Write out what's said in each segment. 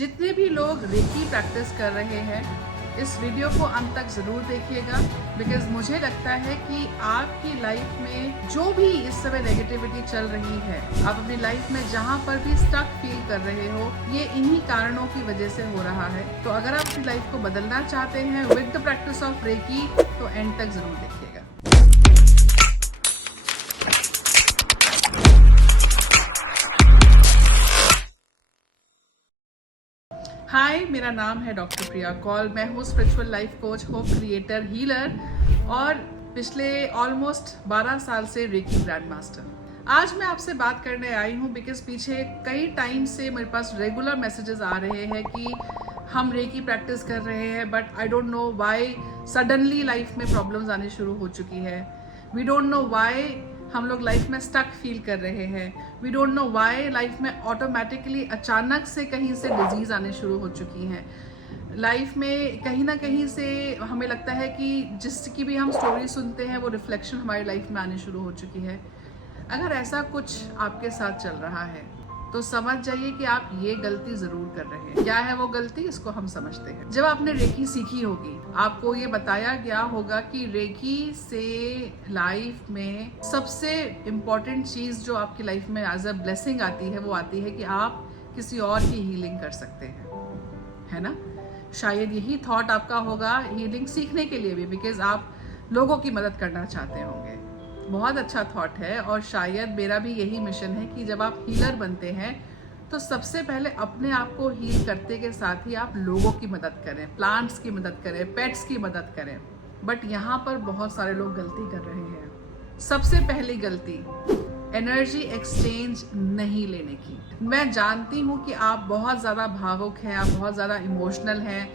जितने भी लोग रेकी प्रैक्टिस कर रहे हैं, इस वीडियो को अंत तक ज़रूर देखिएगा, बिकॉज मुझे लगता है कि आपकी लाइफ में जो भी इस समय नेगेटिविटी चल रही है, आप अपनी लाइफ में जहाँ पर भी स्टक फील कर रहे हो, ये इन्हीं कारणों की वजह से हो रहा है। तो अगर आप अपनी लाइफ को बदलना चाहते हैं with the practice of reiki, तो एंड तक ज़रूर देखिएगा। हाय, मेरा नाम है डॉक्टर प्रिया कौल। मैं हूँ spiritual life coach, hope creator, healer और पिछले ऑलमोस्ट 12 साल से रेकी ग्रैंड मास्टर। आज मैं आपसे बात करने आई हूँ बिकॉज पीछे कई टाइम से मेरे पास रेगुलर मैसेजेस आ रहे हैं कि हम रेकी प्रैक्टिस कर रहे हैं, but I don't know why suddenly life में प्रॉब्लम्स आनी शुरू हो चुकी है। वी डोंट नो व्हाई हम लोग लाइफ में स्टक फील कर रहे हैं। We don't know why life में ऑटोमेटिकली अचानक से कहीं से डिजीज आने शुरू हो चुकी हैं। लाइफ में कहीं ना कहीं से हमें लगता है कि जिसकी भी हम स्टोरी सुनते हैं वो रिफ्लेक्शन हमारी लाइफ में आने शुरू हो चुकी है। अगर ऐसा कुछ आपके साथ चल रहा है तो समझ जाइए कि आप ये गलती जरूर कर रहे हैं। क्या है वो गलती, इसको हम समझते हैं। जब आपने रेकी सीखी होगी, आपको ये बताया गया होगा कि रेकी से लाइफ में सबसे इम्पोर्टेंट चीज जो आपकी लाइफ में एज अ ब्लेसिंग आती है, वो आती है कि आप किसी और की हीलिंग कर सकते हैं, है ना। शायद यही थॉट आपका होगा हीलिंग सीखने के लिए भी, बिकॉज आप लोगों की मदद करना चाहते होंगे। बहुत अच्छा थॉट है और शायद मेरा भी यही मिशन है कि जब आप हीलर बनते हैं तो सबसे पहले अपने आप को हील करते के साथ ही आप लोगों की मदद करें, प्लांट्स की मदद करें, पेट्स की मदद करें। बट यहाँ पर बहुत सारे लोग गलती कर रहे हैं। सबसे पहली गलती, एनर्जी एक्सचेंज नहीं लेने की। मैं जानती हूँ कि आप बहुत ज़्यादा भावुक हैं, आप बहुत ज़्यादा इमोशनल हैं।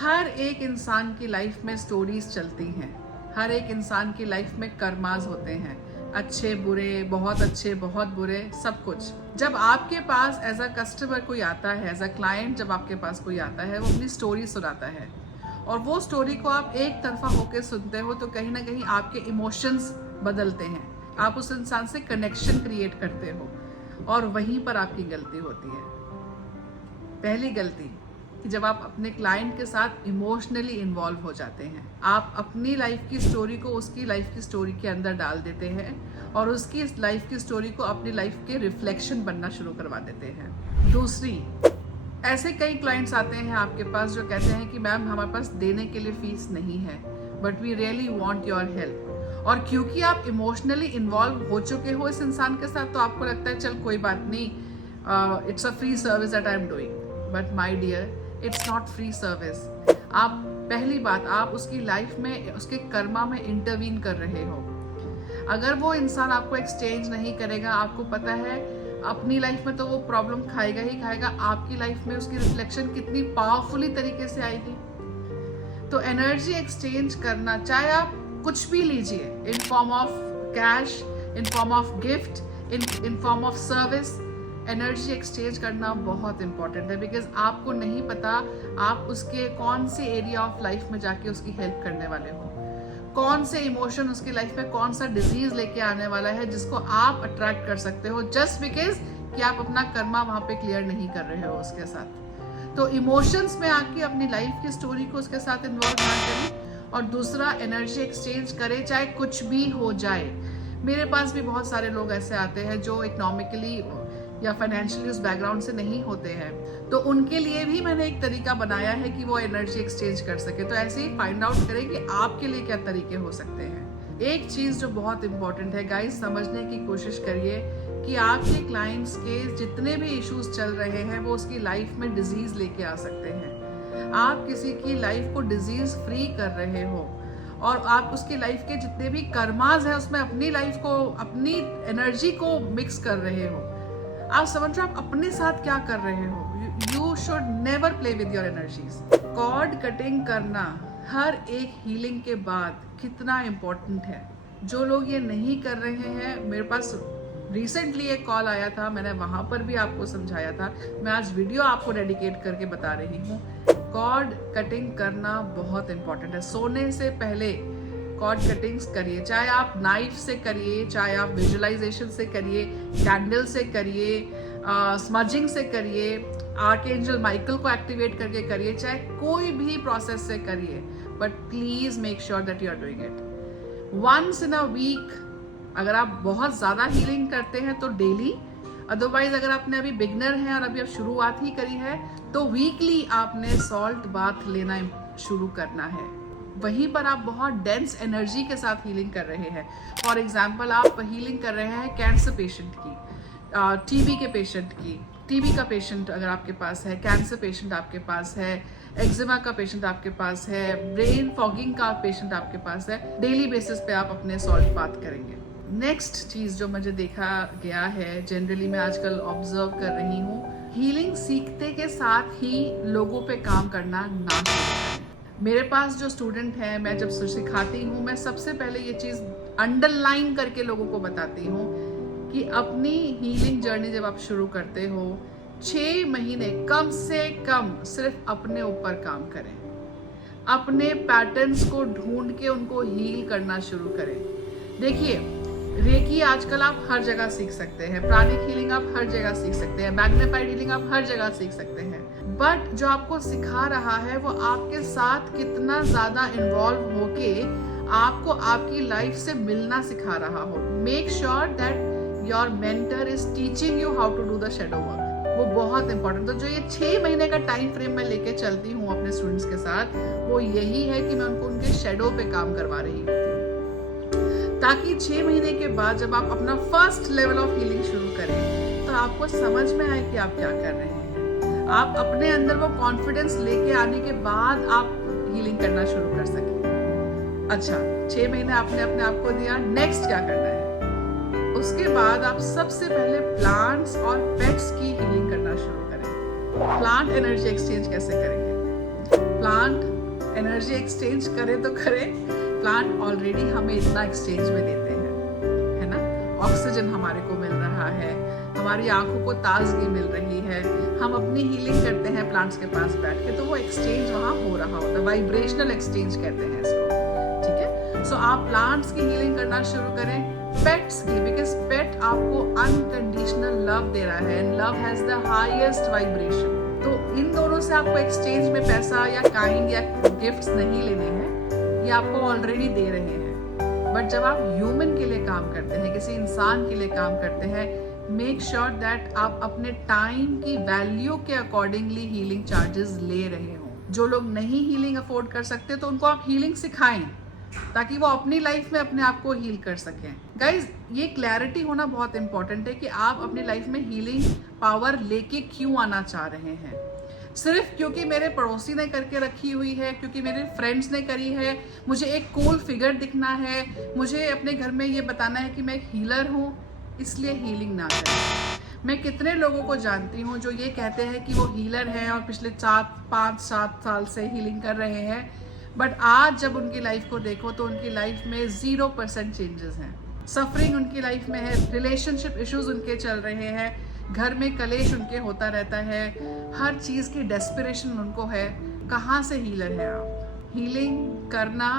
हर एक इंसान की लाइफ में स्टोरीज चलती हैं, हर एक इंसान की लाइफ में कर्मास होते हैं, अच्छे बुरे, बहुत अच्छे बहुत बुरे, सब कुछ। जब आपके पास एज अ कस्टमर कोई आता है, एज अ क्लाइंट जब आपके पास कोई आता है, वो अपनी स्टोरी सुनाता है और वो स्टोरी को आप एक तरफा होकर सुनते हो तो कहीं ना कहीं आपके इमोशंस बदलते हैं, आप उस इंसान से कनेक्शन क्रिएट करते हो और वहीं पर आपकी गलती होती है। पहली गलती कि जब आप अपने क्लाइंट के साथ इमोशनली इन्वॉल्व हो जाते हैं, आप अपनी लाइफ की स्टोरी को उसकी लाइफ की स्टोरी के अंदर डाल देते हैं और उसकी लाइफ की स्टोरी को अपनी लाइफ के रिफ्लेक्शन बनना शुरू करवा देते हैं। दूसरी, ऐसे कई क्लाइंट्स आते हैं आपके पास जो कहते हैं कि मैम हमारे पास देने के लिए फीस नहीं है, but we really want your help. और क्योंकि आप इमोशनली इन्वॉल्व हो चुके हो इस इंसान के साथ, तो आपको लगता है चल कोई बात नहीं, it's a free service that I am doing. But my dear, it's not free service. आप पहली बात, आप उसकी लाइफ में, उसके कर्मा में इंटरवीन कर रहे हो। अगर वो इंसान आपको एक्सचेंज नहीं करेगा, आपको पता है अपनी लाइफ में तो वो प्रॉब्लम खाएगा ही खाएगा, आपकी लाइफ में उसकी रिफ्लेक्शन कितनी पावरफुली तरीके से आएगी। तो एनर्जी एक्सचेंज करना, चाहे आप कुछ भी लीजिए, in form of cash, in form of gift, in form of service, energy exchange करना बहुत इंपॉर्टेंट है। बिकॉज आपको नहीं पता आप उसके कौन से एरिया ऑफ लाइफ में जाके उसकी हेल्प करने वाले हो, कौन से इमोशन उसकी लाइफ में, कौन सा डिजीज लेके आने वाला है जिसको आप अट्रैक्ट कर सकते हो जस्ट बिकॉज कि आप अपना कर्मा वहां पे क्लियर नहीं कर रहे हो उसके साथ। तो इमोशंस में आके अपनी लाइफ की स्टोरी को उसके साथ इन्वॉल्व ना करें। और दूसरा, एनर्जी एक्सचेंज करें चाहे कुछ भी हो जाए। मेरे पास भी बहुत सारे लोग ऐसे आते हैं जो इकोनॉमिकली या फाइनेंशियली उस बैकग्राउंड से नहीं होते हैं, तो उनके लिए भी मैंने एक तरीका बनाया है कि वो एनर्जी एक्सचेंज कर सके। तो ऐसे ही फाइंड आउट करें कि आपके लिए क्या तरीके हो सकते हैं। एक चीज जो बहुत इंपॉर्टेंट है गाइस, समझने की कोशिश करिए कि आपके क्लाइंट्स के जितने भी इश्यूज चल रहे हैं वो उसकी लाइफ में डिजीज लेके आ सकते हैं। आप किसी की लाइफ को डिजीज फ्री कर रहे हो और आप उसकी लाइफ के जितने भी कर्मास है उसमें अपनी लाइफ को, अपनी एनर्जी को मिक्स कर रहे हो। आप समझ रहे हो आप अपने साथ क्या कर रहे हो। You should never play with your energies. Cord cutting करना हर एक हीलिंग के बाद कितना इम्पोर्टेंट है। जो लोग ये नहीं कर रहे हैं, मेरे पास रिसेंटली एक कॉल आया था, मैंने वहां पर भी आपको समझाया था, मैं आज वीडियो आपको डेडिकेट करके बता रही हूँ। कॉर्ड कटिंग करना बहुत इंपॉर्टेंट है। सोने से पहले कॉर्ड कटिंग्स करिए, चाहे आप नाइफ से करिए, चाहे आप विजुअलाइजेशन से करिए, कैंडल से करिए, स्मजिंग से करिए, आर्कएंजल माइकल को एक्टिवेट करके करिए, चाहे कोई भी प्रोसेस से करिए, but please make sure that you are doing it once in a week. अगर आप बहुत ज्यादा हीलिंग करते हैं तो डेली, अदरवाइज अगर आपने अभी बिगनर हैं और अभी आप शुरुआत ही करी है तो वीकली आपने सॉल्ट बाथ लेना शुरू करना है। वहीं पर आप बहुत डेंस एनर्जी के साथ हीलिंग कर रहे हैं। फॉर एग्जाम्पल आप हीलिंग कर रहे हैं कैंसर पेशेंट की, टीबी के पेशेंट की, टीबी का पेशेंट अगर आपके पास है, कैंसर पेशेंट आपके पास है, एक्जिमा का पेशेंट आपके पास है, ब्रेन फॉगिंग का पेशेंट आपके पास है, डेली बेसिस पे आप अपने सॉल्ट बाथ करेंगे। नेक्स्ट चीज जो मुझे देखा गया है, जनरली मैं आजकल ऑब्जर्व कर रही हूँ, हीलिंग सीखते के साथ ही लोगों पे काम करना ना सीखें। मेरे पास जो स्टूडेंट हैं, मैं जब सिखाती हूँ, मैं सबसे पहले ये चीज अंडरलाइन करके लोगों को बताती हूँ कि अपनी हीलिंग जर्नी जब आप शुरू करते हो, 6 महीने कम से कम सिर्फ अपने ऊपर काम करें, अपने पैटर्न्स को ढूंढ के उनको हील करना शुरू करें। देखिए, रेकी आजकल आप हर जगह सीख सकते हैं, प्राणिक हीलिंग आप हर जगह सीख सकते हैं, मैग्नीफाइड हीलिंग आप हर जगह सीख सकते हैं, बट जो आपको सिखा रहा है वो आपके साथ कितना ज्यादा इन्वॉल्व होके आपको आपकी लाइफ से मिलना सिखा रहा हो। Make sure that your mentor is teaching you how to do the shadow work, वो बहुत इंपॉर्टेंट। तो जो ये 6 महीने का टाइम फ्रेम मैं लेके चलती हूँ अपने स्टूडेंट्स के साथ, वो यही है कि मैं उनको उनके शैडो पे काम करवा रही हूँ, ताकि 6 महीने के बाद जब आप अपना फर्स्ट लेवल ऑफ हीलिंग शुरू करें तो आपको समझ में आए कि आप क्या कर रहे हैं। आप अपने अंदर वो कॉन्फिडेंस लेके आने के बाद आप हीलिंग करना शुरू कर सकें। अच्छा, 6 महीने आपने अपने आप को दिया, नेक्स्ट क्या करना है? उसके बाद आप सबसे पहले प्लांट्स और पेट्स की हीलिंग करना शुरू करें। प्लांट एनर्जी एक्सचेंज कैसे करेंगे? प्लांट एनर्जी एक्सचेंज करें तो करें, प्लांट ऑलरेडी हमें इतना एक्सचेंज में देते हैं, है ना। ऑक्सीजन हमारे को मिल रहा है, हमारी आंखों को ताजगी मिल रही है, हम अपनी हीलिंग करते हैं प्लांट्स के पास बैठ के, तो वो एक्सचेंज वहाँ हो रहा होता है, वाइब्रेशनल एक्सचेंज कहते हैं इसको, ठीक है। सो आप प्लांट्स की हीलिंग करना शुरू करें, पेट्स की, बिकॉज पेट आपको अनकंडीशनल लव दे रहा है and love has the highest vibration. तो इन दोनों से आपको एक्सचेंज में पैसा या काइंड या गिफ्ट्स नहीं लेने हैं, ये आपको ऑलरेडी दे रहे हैं। बट जब आप ह्यूमन के लिए काम करते हैं, किसी इंसान के लिए काम करते हैं, मेक श्योर दैट आप अपने टाइम की वैल्यू के अकॉर्डिंगली हीलिंग चार्जेस ले रहे हो। जो लोग नहीं हीलिंग अफोर्ड कर सकते तो उनको आप हीलिंग सिखाएं, ताकि वो अपनी लाइफ में अपने आप को हील कर सकें। गाइज, ये क्लैरिटी होना बहुत इंपॉर्टेंट है कि आप अपनी लाइफ में हीलिंग पावर लेके क्यों आना चाह रहे हैं। सिर्फ क्योंकि मेरे पड़ोसी ने करके रखी हुई है, क्योंकि मेरे फ्रेंड्स ने करी है, मुझे एक कूल फिगर दिखना है, मुझे अपने घर में ये बताना है कि मैं एक हीलर हूँ, इसलिए हीलिंग ना करें। मैं कितने लोगों को जानती हूँ जो ये कहते हैं कि वो हीलर हैं और पिछले 5-7 साल से हीलिंग कर रहे हैं, बट आज जब उनकी लाइफ को देखो तो उनकी लाइफ में 0% चेंजेस हैं। सफरिंग उनकी लाइफ में है, रिलेशनशिप इश्यूज उनके चल रहे हैं, घर में कलेश उनके होता रहता है, हर चीज़ की डेस्पिरेशन उनको है। कहाँ से हीलर है आप? हीलिंग करना,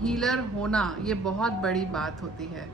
हीलर होना, ये बहुत बड़ी बात होती है।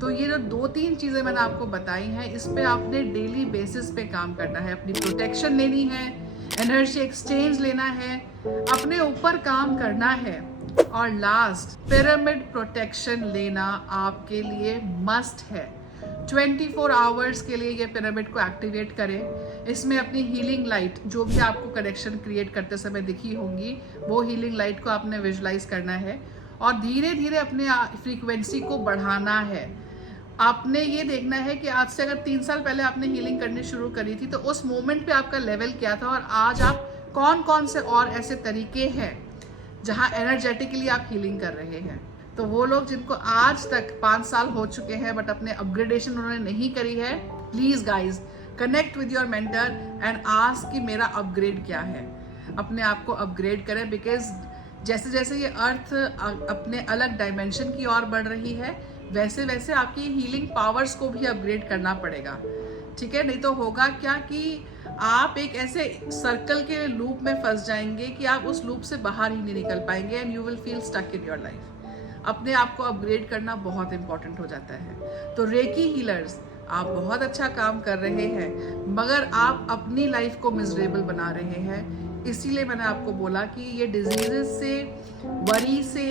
तो ये जो 2-3 चीज़ें मैंने आपको बताई हैं, इस पे आपने डेली बेसिस पे काम करना है। अपनी प्रोटेक्शन लेनी है, एनर्जी एक्सचेंज लेना है, अपने ऊपर काम करना है, और लास्ट पिरामिड प्रोटेक्शन लेना आपके लिए मस्ट है। 24 आवर्स के लिए ये पिरामिड को एक्टिवेट करें। इसमें अपनी हीलिंग लाइट, जो भी आपको कनेक्शन क्रिएट करते समय दिखी होंगी, वो हीलिंग लाइट को आपने विजुलाइज करना है और धीरे धीरे अपने फ्रीक्वेंसी को बढ़ाना है। आपने ये देखना है कि आज से अगर 3 साल पहले आपने हीलिंग करनी शुरू करी थी तो उस मोमेंट पे आपका लेवल क्या था, और आज आप कौन कौन से और ऐसे तरीके हैं जहां एनर्जेटिकली आप हीलिंग कर रहे हैं। तो वो लोग जिनको आज तक 5 साल हो चुके हैं बट अपने अपग्रेडेशन उन्होंने नहीं करी है, please guys connect with your mentor and ask कि मेरा अपग्रेड क्या है। अपने आप को अपग्रेड करें, बिकॉज जैसे जैसे ये अर्थ अपने अलग डायमेंशन की ओर बढ़ रही है, वैसे वैसे आपकी हीलिंग पावर्स को भी अपग्रेड करना पड़ेगा, ठीक है। नहीं तो होगा क्या कि आप एक ऐसे सर्कल के लूप में फंस जाएंगे कि आप उस लूप से बाहर ही नहीं निकल पाएंगे and you will feel stuck in your life. अपने आप को अपग्रेड करना बहुत इंपॉर्टेंट हो जाता है। तो रेकी हीलर्स, आप बहुत अच्छा काम कर रहे हैं, मगर आप अपनी लाइफ को मिजरेबल बना रहे हैं। इसीलिए मैंने आपको बोला कि ये डिजीजेस से, वरी से,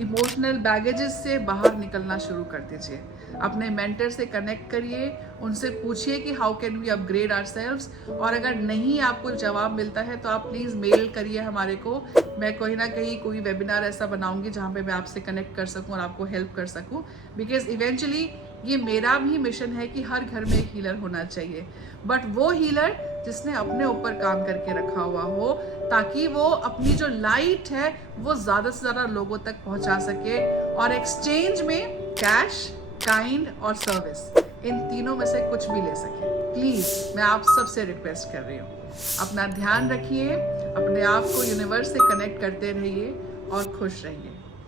इमोशनल बैगेजेस से बाहर निकलना शुरू कर दीजिए। अपने मेंटर से कनेक्ट करिए, उनसे पूछिए कि how can we upgrade ourselves, और अगर नहीं आपको जवाब मिलता है तो आप प्लीज़ मेल करिए हमारे को। मैं कोई ना कहीं कोई वेबिनार ऐसा बनाऊंगी जहाँ पे मैं आपसे कनेक्ट कर सकूँ और आपको हेल्प कर सकूँ, बिकॉज इवेंचुअली ये मेरा भी मिशन है कि हर घर में एक हीलर होना चाहिए, बट वो हीलर जिसने अपने ऊपर काम करके रखा हुआ हो, ताकि वो अपनी जो लाइट है वो ज़्यादा से ज़्यादा लोगों तक पहुंचा सके, और एक्सचेंज में कैश, काइंड और सर्विस, इन तीनों में से कुछ भी ले सके। प्लीज़ मैं आप सबसे रिक्वेस्ट कर रही हूँ, अपना ध्यान रखिए, अपने आप को यूनिवर्स से कनेक्ट करते रहिए और खुश रहिए।